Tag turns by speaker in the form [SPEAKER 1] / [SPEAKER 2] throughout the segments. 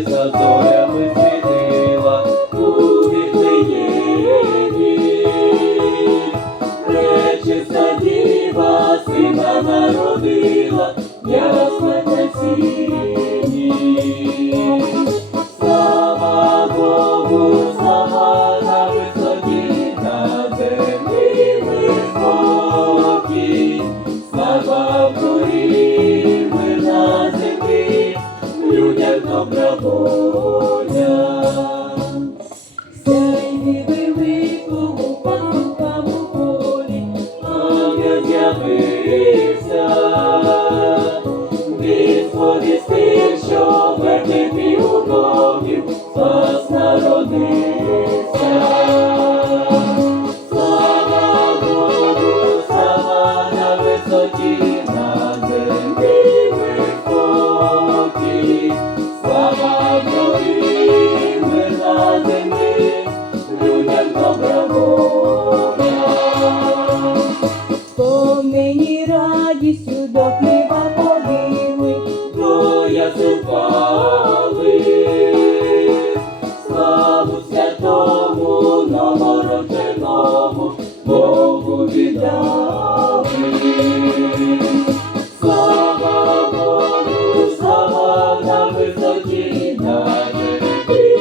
[SPEAKER 1] desatória no espírito. добра воля,
[SPEAKER 2] сяйні великому
[SPEAKER 1] панкому з'явився, відповісти.
[SPEAKER 2] нині радістю до хліба
[SPEAKER 1] то я зупали, славу святому, новородженому Богу віддали. Слава Богу, слава на висоті, на небі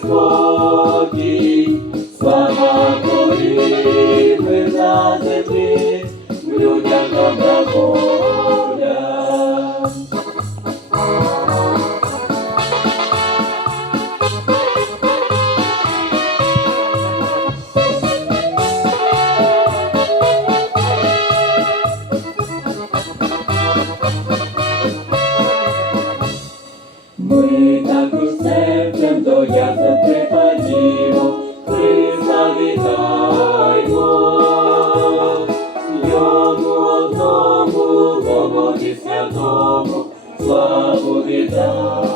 [SPEAKER 1] спокій. Падімо, ти завітаймо, одному, Богові святому, славу віддай.